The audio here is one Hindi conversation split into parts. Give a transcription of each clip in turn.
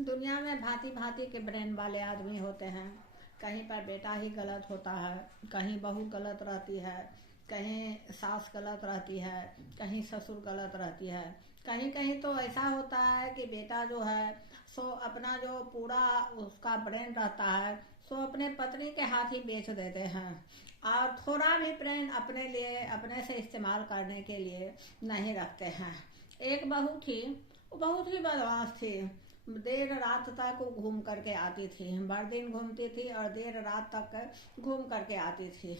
दुनिया में भांति भांति के ब्रेन वाले आदमी होते हैं। कहीं पर बेटा ही गलत होता है, कहीं बहू गलत रहती है, कहीं सास गलत रहती है, कहीं ससुर गलत रहती है। कहीं कहीं तो ऐसा होता है कि बेटा जो है सो अपना जो पूरा उसका ब्रेन रहता है सो अपने पत्नी के हाथ ही बेच देते हैं, और थोड़ा भी ब्रेन अपने लिए अपने से इस्तेमाल करने के लिए नहीं रखते हैं। एक बहू थी, वो बहुत ही बदमाश थी। देर रात तक वो घूम करके आती थी, भर दिन घूमती थी और देर रात तक घूम करके आती थी।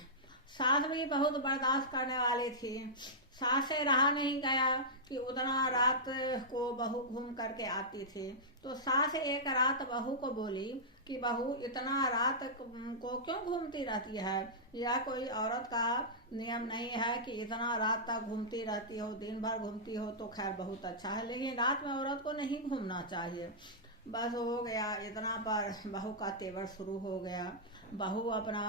सास भी बहुत बर्दाश्त करने वाली थी। सास से रहा नहीं गया कि उतना रात को बहू घूम करके आती थी। तो सास एक रात बहू को बोली कि बहू इतना रात को क्यों घूमती रहती है, यह कोई औरत का नियम नहीं है कि इतना रात तक घूमती रहती हो, दिन भर घूमती हो तो खैर बहुत अच्छा है, लेकिन रात में औरत को नहीं घूमना चाहिए। बस हो गया इतना पर बहू का तेवर शुरू हो गया। बहू अपना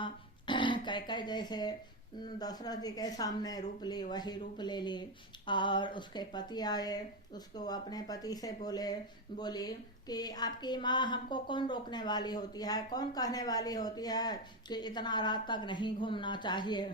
कह कह जैसे दशरथ जी के सामने रूप ली, वही रूप ले ली। और उसके पति आए, उसको अपने पति से बोली कि आपकी माँ हमको कौन रोकने वाली होती है, कौन कहने वाली होती है कि इतना रात तक नहीं घूमना चाहिए।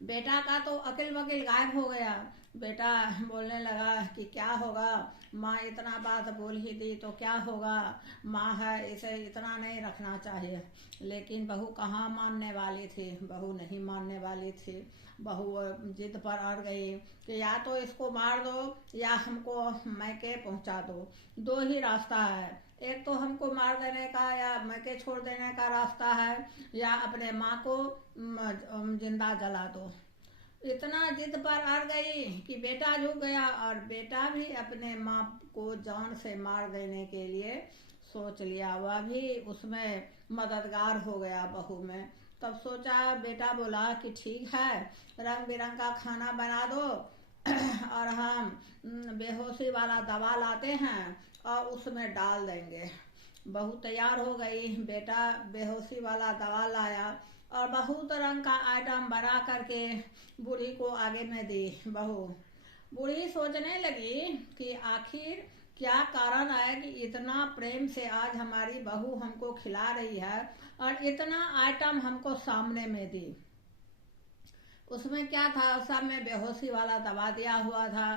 बेटा का तो अकिल वकील गायब हो गया। बेटा बोलने लगा कि क्या होगा, माँ इतना बात बोल ही दी तो क्या होगा, माँ है इसे इतना नहीं रखना चाहिए। लेकिन बहू कहाँ मानने वाली थी, बहू नहीं मानने वाली थी। बहू जिद पर अड़ गई कि या तो इसको मार दो या हमको मैके पहुंचा दो, दो ही रास्ता है, एक तो हमको मार देने का या मैके छोड़ देने का रास्ता है, या अपने माँ को जिंदा जला दो। इतना जिद पर अड़ गई कि बेटा झुक गया, और बेटा भी अपने माँ को जान से मार देने के लिए सोच लिया। वह भी उसमें मददगार हो गया बहू में। तब सोचा, बेटा बोला कि ठीक है, रंग बिरंग का खाना बना दो और हम बेहोशी वाला दवा लाते हैं और उसमें डाल देंगे। बहू तैयार हो गई, बेटा बेहोशी वाला दवा लाया और बहुत रंग का आइटम बना करके बूढ़ी को आगे में दी। बूढ़ी सोचने लगी कि आखिर क्या कारण है कि इतना प्रेम से आज हमारी बहू हमको खिला रही है और इतना आइटम हमको सामने में दी। उसमें क्या था, सब में बेहोशी वाला दवा दिया हुआ था।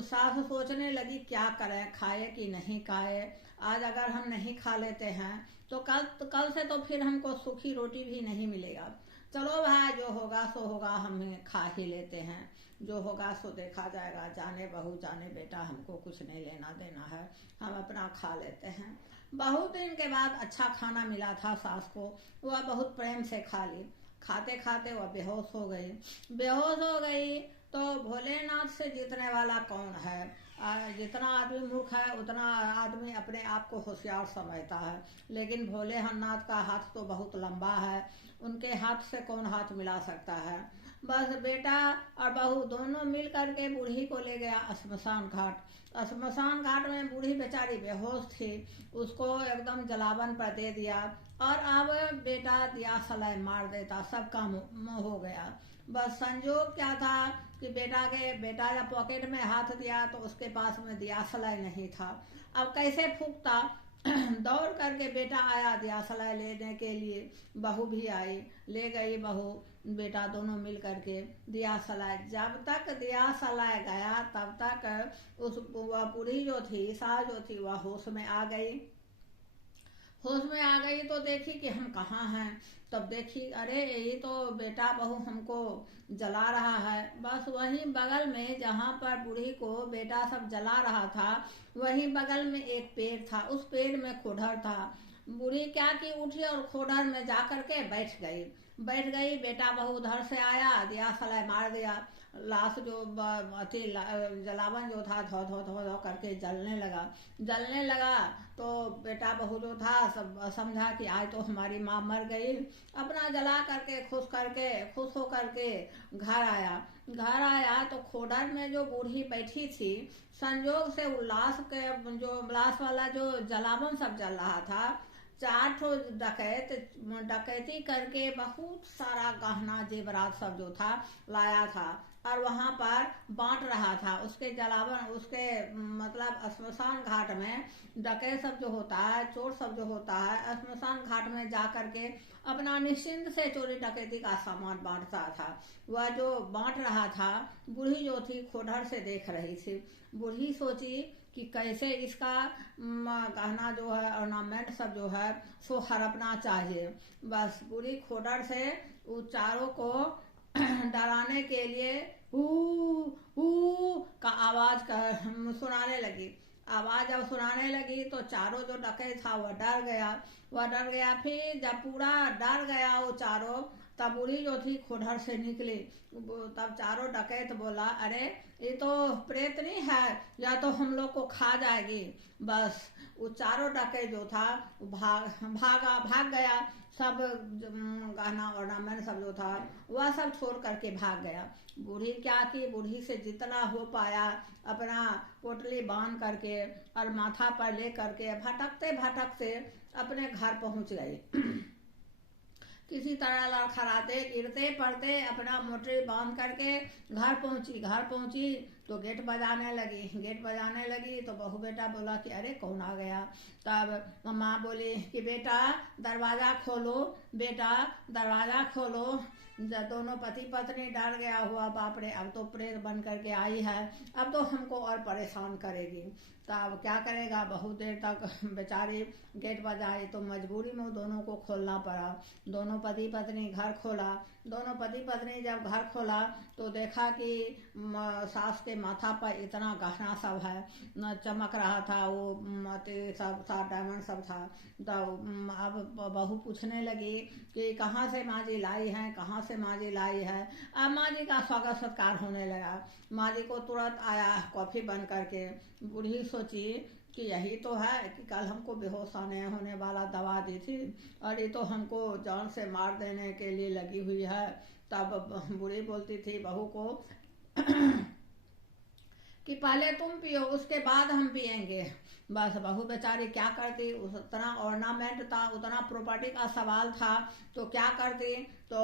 सास सोचने लगी क्या करें, खाए कि नहीं खाए। आज अगर हम नहीं खा लेते हैं तो कल से तो फिर हमको सूखी रोटी भी नहीं मिलेगा। चलो भाई, जो होगा सो होगा, हम खा ही लेते हैं, जो होगा सो देखा जाएगा, जाने बहू जाने बेटा, हमको कुछ नहीं लेना देना है, हम अपना खा लेते हैं। बहुत दिन के बाद अच्छा खाना मिला था सास को, वह बहुत प्रेम से खा ली। खाते खाते वह बेहोश हो गई। बेहोश हो गई तो भोलेनाथ से जीतने वाला कौन है। जितना आदमी मूर्ख है उतना आदमी अपने आप को होशियार समझता है, लेकिन भोलेनाथ का हाथ तो बहुत लंबा है, उनके हाथ से कौन हाथ मिला सकता है। बस बेटा और बहू दोनों मिल करके बूढ़ी को ले गया श्मशान घाट। श्मशान घाट में बूढ़ी बेचारी बेहोश थी, उसको एकदम जलावन पर दे दिया और अब बेटा दिया सलाई मार देता, सब काम हो गया। बस संजोग क्या था कि बेटा जब पॉकेट में हाथ दिया तो उसके पास में दिया सलाई नहीं था। अब कैसे फूकता दौड़ करके बेटा आया दिया सलाई लेने के लिए, बहू भी आई, ले गई बहू बेटा दोनों मिल करके दिया सलाई। जब तक दिया सलाई गया तब तक उस वह बूढ़ी जो थी, सास जो थी, वह होश में आ गई। होश में आ गई तो देखी कि हम कहाँ हैं। तब देखी अरे यही तो बेटा बहू हमको जला रहा है। बस वहीं बगल में जहाँ पर बूढ़ी को बेटा सब जला रहा था, वहीं बगल में एक पेड़ था, उस पेड़ में खोडर था। बूढ़ी क्या की उठी और खोडर में जा करके बैठ गई। बेटा बहू उधर से आया, दिया सलाई मार दिया। लाश जो अति जलावन जो था धो धो धो धो करके जलने लगा। तो बेटा बहू जो था सब समझा कि आज तो हमारी माँ मर गई। अपना जला करके खुश हो करके घर आया तो खोडर में जो बूढ़ी बैठी थी, संजोग से उल्लास के जो लाश वाला जो जलावन सब जल रहा था, 4 ठो डकैती करके बहुत सारा गहना जेवरात सब जो था लाया था। और वहां पर बांट रहा था। उसके जलावन, उसके मतलब श्मशान घाट में डकैत सब जो होता है, चोर सब जो होता है, श्मशान घाट में जा करके अपना निश्चिंत से चोरी डकैती का सामान बांटता था। वह जो बांट रहा था, बूढ़ी जो थी खोडर से देख रही थी। बूढ़ी सोची कि कैसे इसका गहना जो है, ऑर्नामेंट सब जो है सो हड़पना चाहिए। बस बूढ़ी खोडर से उन चारों को डराने के लिए हू हू का आवाज सुनाने लगी। आवाज जब सुनाने लगी तो चारों जो डकैत था वह डर गया। फिर जब पूरा डर गया वो चारों, तब बूढ़ी जो थी खोडर से निकली। तब चारों डकैत बोला, अरे ये तो प्रेत नहीं है, या तो हम लोग को खा जाएगी। बस वो चारों डकैत जो था भाग गया। सब गहना ऑर्नामेंट सब जो था वह सब छोड़ करके भाग गया। बूढ़ी क्या की, बूढ़ी से जितना हो पाया अपना पोटली बांध करके और माथा पर ले करके भटकते भटकते अपने घर पहुंच गई। किसी तरह लड़खड़ाते गिरते पड़ते अपना मोटरी बांध करके घर पहुंची तो गेट बजाने लगी तो बहू बेटा बोला कि अरे कौन आ गया। तब माँ बोली कि बेटा दरवाजा खोलो। जब दोनों पति पत्नी डर गया हुआ, बाप रे अब तो प्रेत बन करके आई है, अब तो हमको और परेशान करेगी। तब क्या करेगा, बहुत देर तक बेचारी गेट बजाई तो मजबूरी में दोनों को खोलना पड़ा। दोनों पति पत्नी घर खोला। दोनों पति पत्नी जब घर खोला तो देखा कि सास के माथा पर इतना गहना सब है, चमक रहा था, वो सब था, डायमंड सब था। तो अब बहू पूछने लगी कि कहाँ से माँ जी लाई हैं, कहाँ से माँ जी लाई है। अब माँ जी का स्वागत सत्कार होने लगा। माँ जी को तुरंत आया कॉफी बन करके। बूढ़ी सोची कि यही तो है कि कल हमको बेहोश होने वाला दवा दी थी और ये तो हमको जान से मार देने के लिए लगी हुई है। तब बूढ़ी बोलती थी बहू को कि पहले तुम पियो उसके बाद हम पिएंगे। बस बहू बेचारी क्या करती, उतना ऑर्नामेंट था, उतना प्रॉपर्टी का सवाल था, तो क्या करती, तो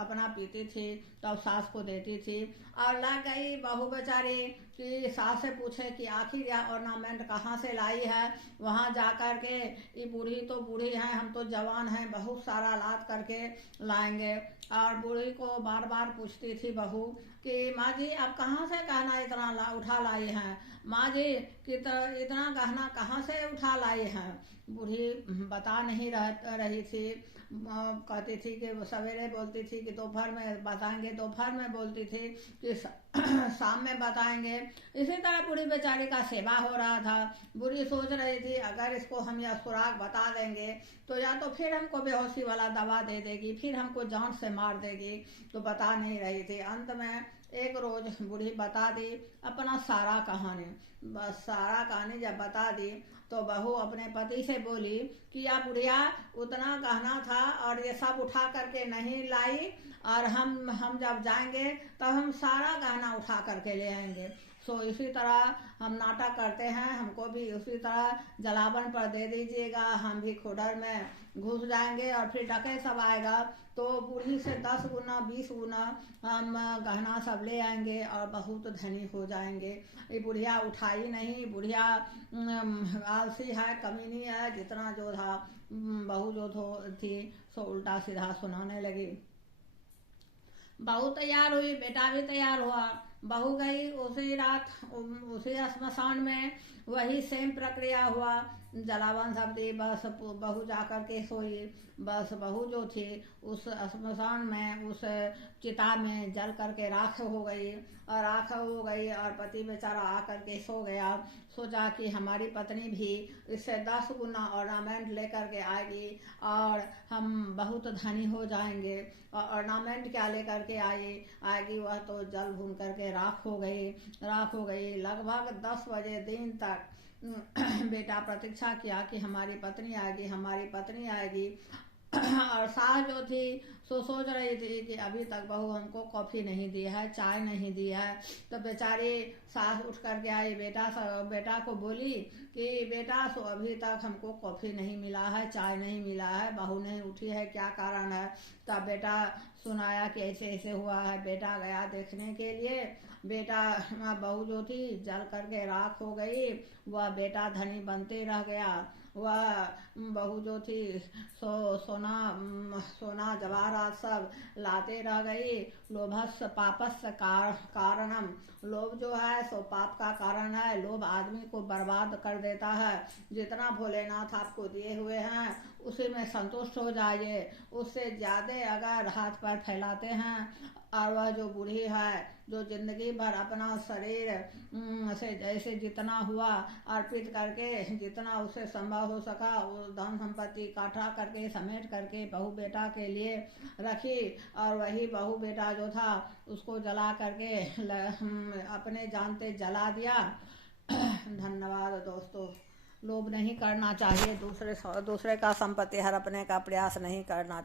अपना पीती थी, तब सास को देती थी। और लग गई बहू बेचारी कि सास से पूछे कि आखिर यह ऑर्नामेंट कहाँ से लाई है। वहाँ जा कर के ये बूढ़ी तो बूढ़ी है, हम तो जवान हैं, बहुत सारा लाद करके लाएंगे। और बूढ़ी को बार बार पूछती थी बहू कि माँ जी आप कहाँ से गहना इतना उठा लाई हैं, माँ जी इतना गहना कहाँ से उठा लाई हैं। बूढ़ी बता नहीं रही थी। कहती थी कि सवेरे बोलती थी कि दोपहर में बताएंगे, दोपहर में बोलती थी कि शाम में बताएंगे। इसी तरह बूढ़ी बेचारी का सेवा हो रहा था। बूढ़ी सोच रही थी अगर इसको हम यह सुराग बता देंगे तो या तो फिर हमको बेहोशी वाला दवा दे देगी, फिर हमको जान से मार देगी, तो बता नहीं रही थी। अंत में एक रोज बूढ़ी बता दी अपना सारा कहानी। बस सारा कहानी जब बता दी तो बहू अपने पति से बोली कि या बुढ़िया उतना गहना था और ये सब उठा करके नहीं लाई, और हम जब जाएंगे तब हम सारा गहना उठा करके ले आएंगे। सो इसी तरह हम नाटक करते हैं, हमको भी उसी तरह जलावन पर दे दीजिएगा, हम भी खोडर में घुस जाएंगे और फिर डकैत सब आएगा तो बूढ़ी से 10 गुना 20 गुना हम गहना सब ले आएंगे और बहुत धनी हो जाएंगे। ये बुढ़िया उठाई नहीं, बुढ़िया आलसी है, कमीनी है, जितना जो था बहू जो थी सो उल्टा सीधा सुनाने लगी। बहू तैयार हुई, बेटा भी तैयार हुआ। बहू गई उसी रात उसी श्मशान में, वही सेम प्रक्रिया हुआ, जलावन सब दी। बस बहू जाकर के सोई। बस बहू जो थी उस श्मशान में, उस चिता में जल करके राख हो गई और पति बेचारा आकर के सो गया। सोचा कि हमारी पत्नी भी इससे 10 गुना ऑर्नामेंट लेकर के आएगी और हम बहुत धनी हो जाएंगे। और ऑर्नामेंट क्या लेकर के आएगी, वह तो जल भून करके राख हो गई। लगभग 10 बजे दिन तक बेटा प्रतीक्षा किया कि हमारी पत्नी आएगी। और सास जो थी सो सोच रही थी कि अभी तक बहू हमको कॉफी नहीं दी है, चाय नहीं दी है। तो बेचारी सास उठ कर के आई, बेटा को बोली कि बेटा सो अभी तक हमको कॉफी नहीं मिला है, चाय नहीं मिला है, बहू नहीं उठी है, क्या कारण है। तब बेटा सुनाया कि ऐसे ऐसे हुआ है। बेटा गया देखने के लिए, बेटा बहू जो थी जल करके राख हो गई, वह बेटा धनी बनते रह गया। वह बहू जो थी सोना जवाहरात सब लाते रह गई। लोभस्य पापस्य कारणम, लोभ जो है सो पाप का कारण है। लोभ आदमी को बर्बाद कर देता है। जितना भोलेनाथ आपको दिए हुए हैं उसी में संतुष्ट हो जाइए। उससे ज्यादा अगर हाथ पैर फैलाते हैं, और वह जो बूढ़ी है जो जिंदगी भर अपना शरीर से जैसे जितना हुआ अर्पित करके, जितना उसे संभव हो सका वो धन संपत्ति इकट्ठा करके समेट करके बहू बेटा के लिए रखी, और वही बहू बेटा जो था उसको जला करके अपने जानते जला दिया। धन्यवाद दोस्तों। लोभ नहीं करना चाहिए, दूसरे का संपत्ति हड़पने का प्रयास नहीं करना